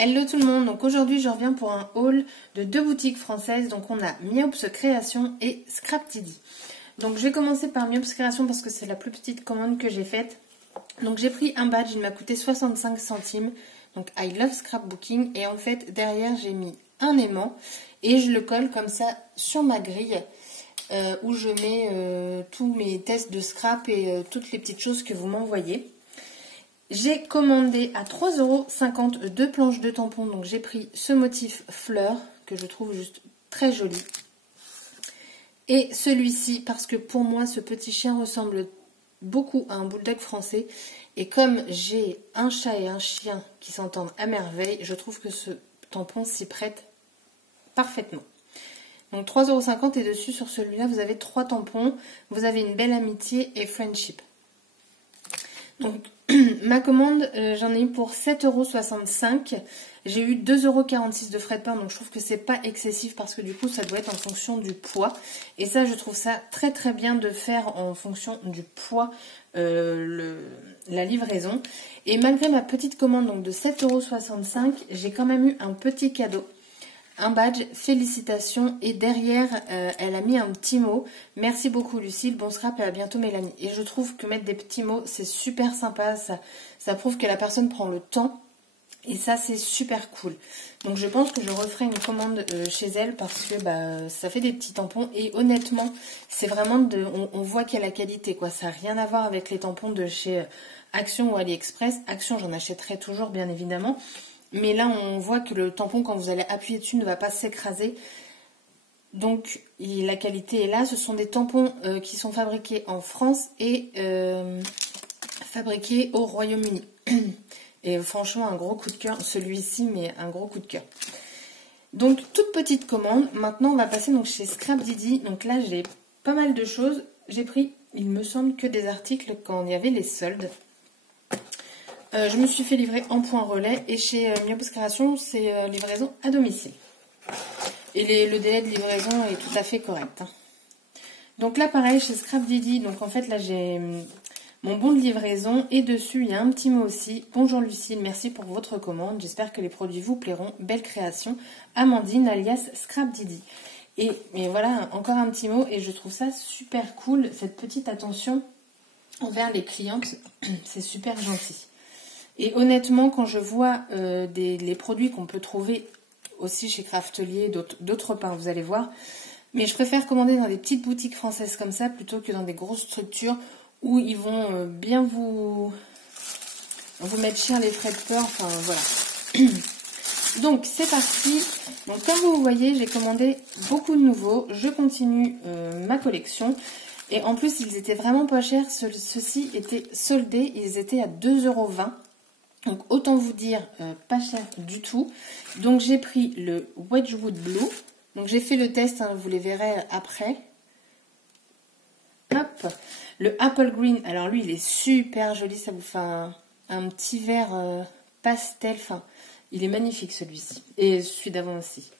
Hello tout le monde, donc aujourd'hui je reviens pour un haul de deux boutiques françaises. Donc on a Miops Création et Scrap Didi. Donc je vais commencer par Miops Création parce que c'est la plus petite commande que j'ai faite. Donc j'ai pris un badge, il m'a coûté 65 centimes. Donc I love scrapbooking. Et en fait derrière j'ai mis un aimant et je le colle comme ça sur ma grille où je mets tous mes tests de scrap et toutes les petites choses que vous m'envoyez. J'ai commandé à 3,50 € deux planches de tampons. Donc j'ai pris ce motif fleur que je trouve juste très joli. Et celui-ci parce que pour moi ce petit chien ressemble beaucoup à un bulldog français. Et comme j'ai un chat et un chien qui s'entendent à merveille, je trouve que ce tampon s'y prête parfaitement. Donc 3,50 € et dessus sur celui-là vous avez 3 tampons. Vous avez une belle amitié et friendship. Donc ma commande, j'en ai eu pour 7,65 €. J'ai eu 2,46 € de frais de port, donc je trouve que c'est pas excessif parce que du coup ça doit être en fonction du poids. Et ça je trouve ça très très bien de faire en fonction du poids la livraison. Et malgré ma petite commande donc de 7,65 €, j'ai quand même eu un petit cadeau. Un badge, félicitations, et derrière elle a mis un petit mot. Merci beaucoup Lucille, bon scrap et à bientôt Mélanie. Et je trouve que mettre des petits mots c'est super sympa, ça prouve que la personne prend le temps et ça c'est super cool. Donc je pense que je referai une commande chez elle parce que ça fait des petits tampons et honnêtement c'est vraiment on voit qu'il y a la qualité quoi. Ça n'a rien à voir avec les tampons de chez Action ou AliExpress. Action j'en achèterai toujours bien évidemment. Mais là, on voit que le tampon, quand vous allez appuyer dessus, ne va pas s'écraser. Donc, la qualité est là. Ce sont des tampons qui sont fabriqués en France et fabriqués au Royaume-Uni. Et franchement, un gros coup de cœur. Celui-ci, mais un gros coup de cœur. Donc, toute petite commande. Maintenant, on va passer donc, chez Scrap Didi. Donc là, j'ai pas mal de choses. J'ai pris, il me semble, que des articles quand il y avait les soldes. Je me suis fait livrer en point relais et chez Miops Création, c'est livraison à domicile. Et le délai de livraison est tout à fait correct. Hein. Donc là, pareil, chez Scrap Didi, donc en fait, là, j'ai mon bon de livraison et dessus, il y a un petit mot aussi. Bonjour Lucille, merci pour votre commande. J'espère que les produits vous plairont. Belle création. Amandine, alias Scrap Didi. Et voilà, encore un petit mot et je trouve ça super cool, cette petite attention envers les clientes. C'est super gentil. Et honnêtement, quand je vois les produits qu'on peut trouver aussi chez Craftelier, d'autres pains, vous allez voir. Mais je préfère commander dans des petites boutiques françaises comme ça, plutôt que dans des grosses structures où ils vont bien vous mettre cher les frais de port. Enfin, voilà. Donc, c'est parti. Donc, comme vous voyez, j'ai commandé beaucoup de nouveaux. Je continue ma collection. Et en plus, ils étaient vraiment pas chers. Ceux-ci étaient soldés. Ils étaient à 2,20 €. Donc autant vous dire pas cher du tout. Donc j'ai pris le Wedgwood Blue. Donc j'ai fait le test, hein, vous les verrez après. Hop. Le Apple Green, alors lui il est super joli, ça vous fait un petit vert pastel. Enfin, il est magnifique celui-ci. Et celui d'avant aussi.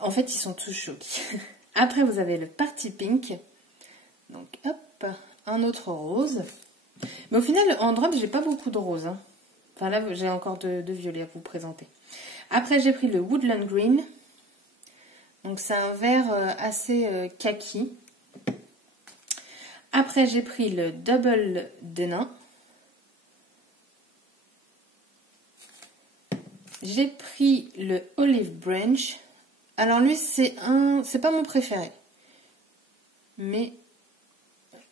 En fait ils sont tous jolis. Après vous avez le Party Pink. Donc hop, un autre rose. Mais au final en drop j'ai pas beaucoup de rose. Hein. Enfin là, j'ai encore de violet à vous présenter. Après, j'ai pris le Woodland Green. Donc, c'est un vert assez kaki. Après, j'ai pris le Double Denim. J'ai pris le Olive Branch. Alors, lui, c'est pas mon préféré. Mais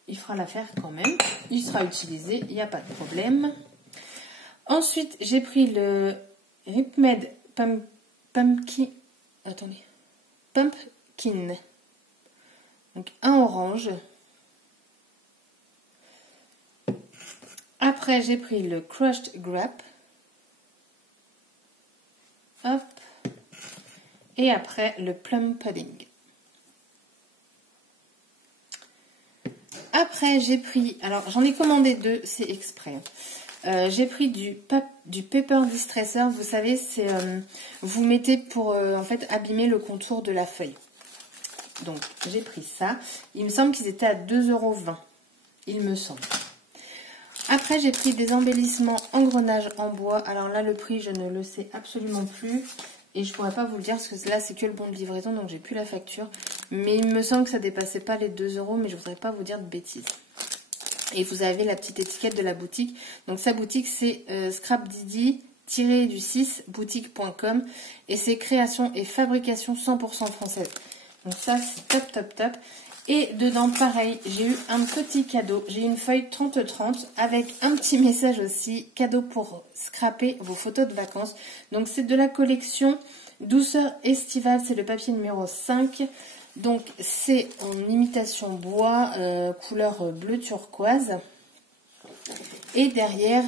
il fera l'affaire quand même. Il sera utilisé, il n'y a pas de problème. Ensuite, j'ai pris le Ripmed Pumpkin. Attendez. Pumpkin. Donc, un orange. Après, j'ai pris le Crushed Grape. Hop. Et après, le Plum Pudding. Après, j'ai pris... Alors, j'en ai commandé deux, c'est exprès. J'ai pris du Paper Distressor, vous savez, c'est vous mettez pour en fait abîmer le contour de la feuille. Donc j'ai pris ça. Il me semble qu'ils étaient à 2,20 €. Il me semble. Après, j'ai pris des embellissements engrenages en bois. Alors là, le prix, je ne le sais absolument plus. Et je pourrais pas vous le dire parce que là, c'est que le bon de livraison, donc j'ai plus la facture. Mais il me semble que ça dépassait pas les 2 €, mais je voudrais pas vous dire de bêtises. Et vous avez la petite étiquette de la boutique. Donc sa boutique, c'est scrapdidi-du6 boutique.com. Et c'est création et fabrication 100% française. Donc ça, c'est top, top, top. Et dedans, pareil, j'ai eu un petit cadeau. J'ai une feuille 30-30 avec un petit message aussi. Cadeau pour scraper vos photos de vacances. Donc, c'est de la collection Douceur Estivale. C'est le papier numéro 5. Donc, c'est en imitation bois, couleur bleu turquoise. Et derrière,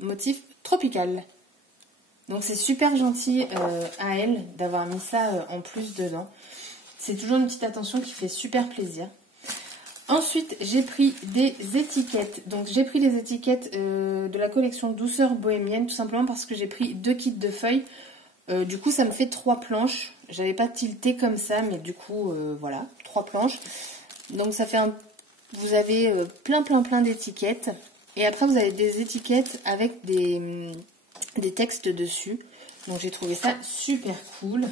motif tropical. Donc, c'est super gentil à elle d'avoir mis ça en plus dedans. C'est toujours une petite attention qui fait super plaisir. Ensuite, j'ai pris des étiquettes. Donc, j'ai pris les étiquettes de la collection Douceur Bohémienne, tout simplement parce que j'ai pris 2 kits de feuilles. Du coup, ça me fait 3 planches. J'avais pas tilté comme ça, mais du coup, voilà, 3 planches. Donc, ça fait vous avez plein d'étiquettes. Et après, vous avez des étiquettes avec des textes dessus. Donc, j'ai trouvé ça super cool.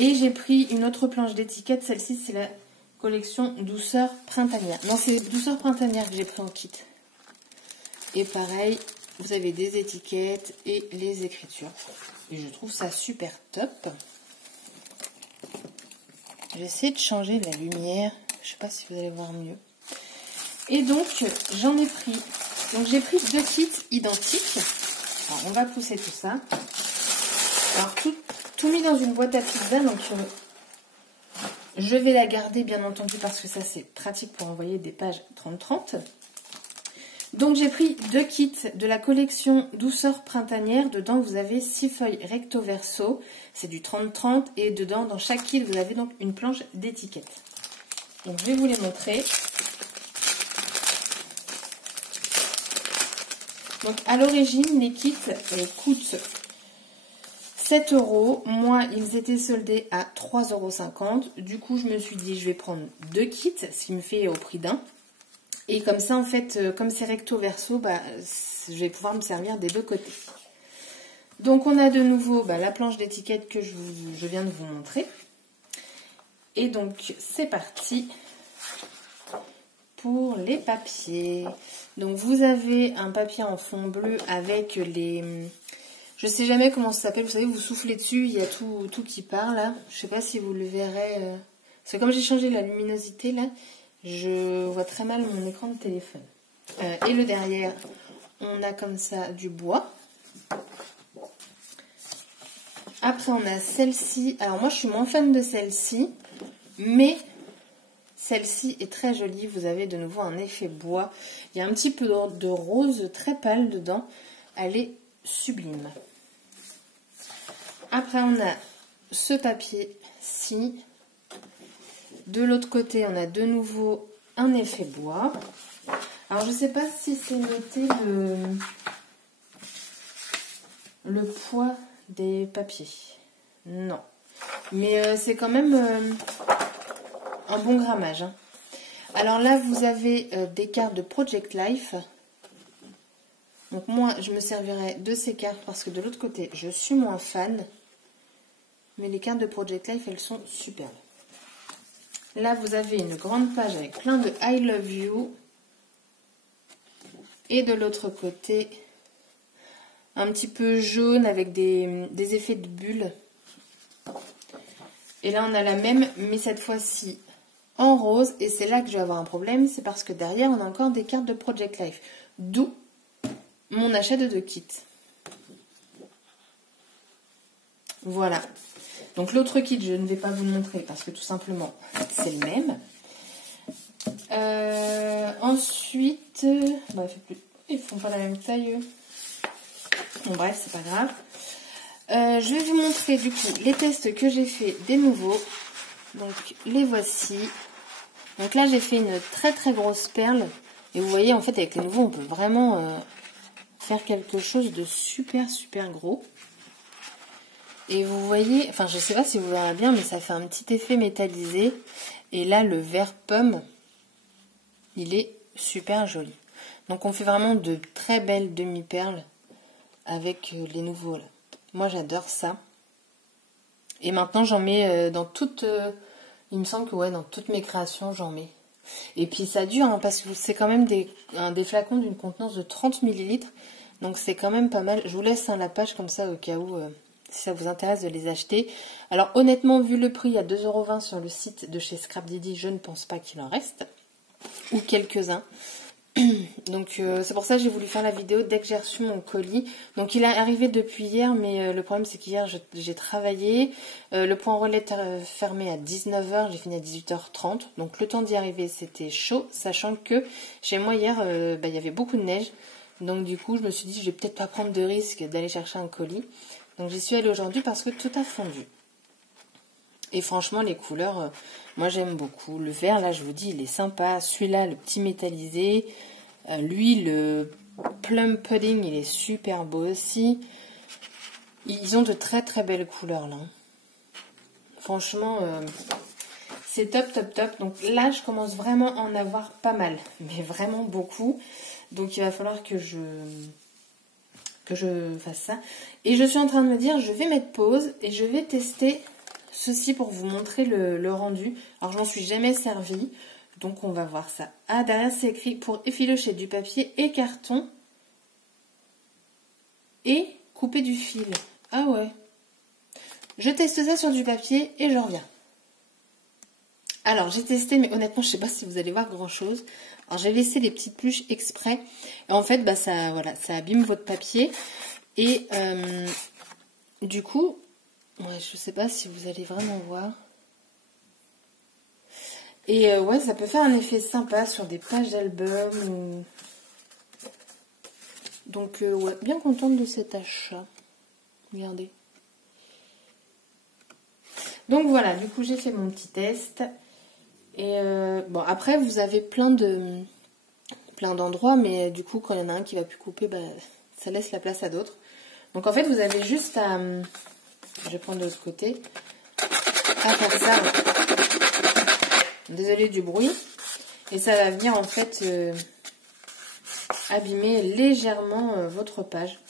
Et j'ai pris une autre planche d'étiquette. Celle-ci, c'est la collection Douceur Printanière. Non, c'est Douceur Printanière que j'ai pris en kit. Et pareil, vous avez des étiquettes et les écritures. Et je trouve ça super top. J'essaie de changer la lumière. Je ne sais pas si vous allez voir mieux. Et donc, j'en ai pris. Donc, j'ai pris 2 kits identiques. Alors, on va pousser tout ça. Alors, tout mis dans une boîte à pizza, donc je vais la garder bien entendu parce que ça c'est pratique pour envoyer des pages 30-30. Donc j'ai pris 2 kits de la collection Douceur Printanière. Dedans vous avez 6 feuilles recto verso, c'est du 30-30 et dedans dans chaque kit vous avez donc une planche d'étiquette. Donc je vais vous les montrer. Donc à l'origine les kits coûtent 7 €, moi ils étaient soldés à 3,50 €. Du coup je me suis dit je vais prendre 2 kits, ce qui me fait au prix d'un. Et comme ça en fait, comme c'est recto verso, je vais pouvoir me servir des 2 côtés. Donc on a de nouveau la planche d'étiquette que je viens de vous montrer. Et donc c'est parti pour les papiers. Donc vous avez un papier en fond bleu avec les... Je sais jamais comment ça s'appelle, vous savez, vous soufflez dessus, il y a tout qui part là. Je sais pas si vous le verrez. C'est comme j'ai changé la luminosité là, je vois très mal mon écran de téléphone. Et le derrière, on a comme ça du bois. Après on a celle-ci. Alors moi je suis moins fan de celle-ci, mais celle-ci est très jolie. Vous avez de nouveau un effet bois. Il y a un petit peu de rose très pâle dedans. Elle est sublime. Après, on a ce papier-ci. De l'autre côté, on a de nouveau un effet bois. Alors, je ne sais pas si c'est noté le poids des papiers. Non. Mais c'est quand même un bon grammage. Hein. Alors là, vous avez des cartes de Project Life. Donc moi, je me servirai de ces cartes parce que de l'autre côté, je suis moins fan. Mais les cartes de Project Life, elles sont superbes. Là, vous avez une grande page avec plein de I love you. Et de l'autre côté, un petit peu jaune avec des effets de bulles. Et là, on a la même, mais cette fois-ci en rose. Et c'est là que je vais avoir un problème. C'est parce que derrière, on a encore des cartes de Project Life. D'où mon achat de 2 kits. Voilà. Donc l'autre kit, je ne vais pas vous le montrer parce que tout simplement, c'est le même. Ensuite, ils font pas la même taille. Bon bref, c'est pas grave. Je vais vous montrer du coup les tests que j'ai fait des nouveaux. Donc les voici. Donc là, j'ai fait une très très grosse perle. Et vous voyez, en fait, avec les nouveaux, on peut vraiment faire quelque chose de super super gros. Et vous voyez, enfin je sais pas si vous verrez bien, mais ça fait un petit effet métallisé. Et là, le vert pomme, il est super joli. Donc on fait vraiment de très belles demi-perles avec les nouveaux là. Moi j'adore ça. Et maintenant j'en mets dans toutes... il me semble que ouais, dans toutes mes créations j'en mets. Et puis ça dure hein, parce que c'est quand même des flacons d'une contenance de 30 ml. Donc c'est quand même pas mal. Je vous laisse la page comme ça au cas où si ça vous intéresse de les acheter. Alors honnêtement vu le prix à 2,20 € sur le site de chez Scrapdiddy, je ne pense pas qu'il en reste. Ou quelques-uns. Donc c'est pour ça que j'ai voulu faire la vidéo dès que j'ai reçu mon colis. Donc il est arrivé depuis hier, mais le problème c'est qu'hier j'ai travaillé. Le point relais est fermé à 19 h, j'ai fini à 18 h 30. Donc le temps d'y arriver c'était chaud, sachant que chez moi hier il y avait beaucoup de neige. Donc du coup je me suis dit je vais peut-être pas prendre de risque d'aller chercher un colis. Donc j'y suis allée aujourd'hui parce que tout a fondu. Et franchement les couleurs, moi j'aime beaucoup. Le vert là je vous dis il est sympa. Celui-là le petit métallisé. Lui le plum pudding il est super beau aussi. Ils ont de très très belles couleurs là. Franchement c'est top top top. Donc là je commence vraiment à en avoir pas mal. Mais vraiment beaucoup. Donc il va falloir que je fasse ça. Et je suis en train de me dire je vais mettre pause et je vais tester ceci pour vous montrer le rendu. Alors je m'en suis jamais servi, donc on va voir ça. Ah derrière c'est écrit pour effilocher du papier et carton et couper du fil. Ah ouais. Je teste ça sur du papier et je reviens. Alors j'ai testé mais honnêtement je sais pas si vous allez voir grand chose. Alors j'ai laissé les petites pluches exprès. Et en fait ça, voilà, ça abîme votre papier. Et du coup... ouais, je sais pas si vous allez vraiment voir. Et ouais, ça peut faire un effet sympa sur des pages d'album. Ou... donc ouais, bien contente de cet achat. Regardez. Donc voilà, du coup j'ai fait mon petit test. Et bon, après vous avez plein d'endroits, mais du coup quand il y en a un qui va plus couper, ça laisse la place à d'autres. Donc en fait vous avez juste à... je vais prendre de l'autre côté. À faire ça. Désolée du bruit. Et ça va venir en fait abîmer légèrement votre page.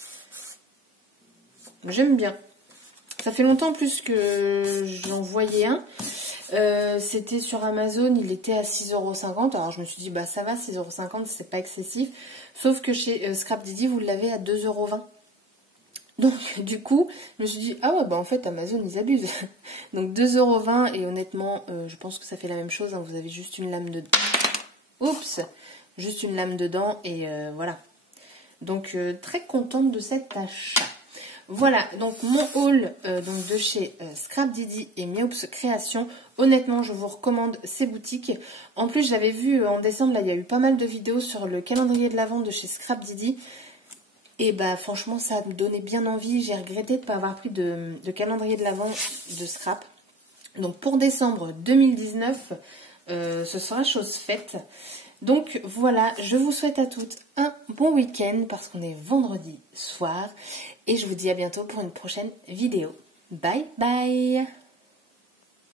J'aime bien. Ça fait longtemps en plus que j'en voyais un. C'était sur Amazon, il était à 6,50 €. Alors je me suis dit, ça va, 6,50 €, c'est pas excessif. Sauf que chez Scrapdiddy, vous l'avez à 2,20 €. Donc du coup, je me suis dit, ah ouais, en fait Amazon ils abusent. Donc 2,20 € et honnêtement, je pense que ça fait la même chose. Hein. Vous avez juste une lame dedans. Oups, juste une lame dedans et voilà. Donc très contente de cet achat. Voilà, donc mon haul donc de chez Scrapdiddy et Meops Création. Honnêtement, je vous recommande ces boutiques. En plus, j'avais vu en décembre, là, il y a eu pas mal de vidéos sur le calendrier de l'Avent de chez Scrapdiddy. Et franchement, ça me donnait bien envie. J'ai regretté de ne pas avoir pris de calendrier de l'Avent de Scrap. Donc pour décembre 2019, ce sera chose faite. Donc voilà, je vous souhaite à toutes un bon week-end parce qu'on est vendredi soir. Et je vous dis à bientôt pour une prochaine vidéo. Bye bye!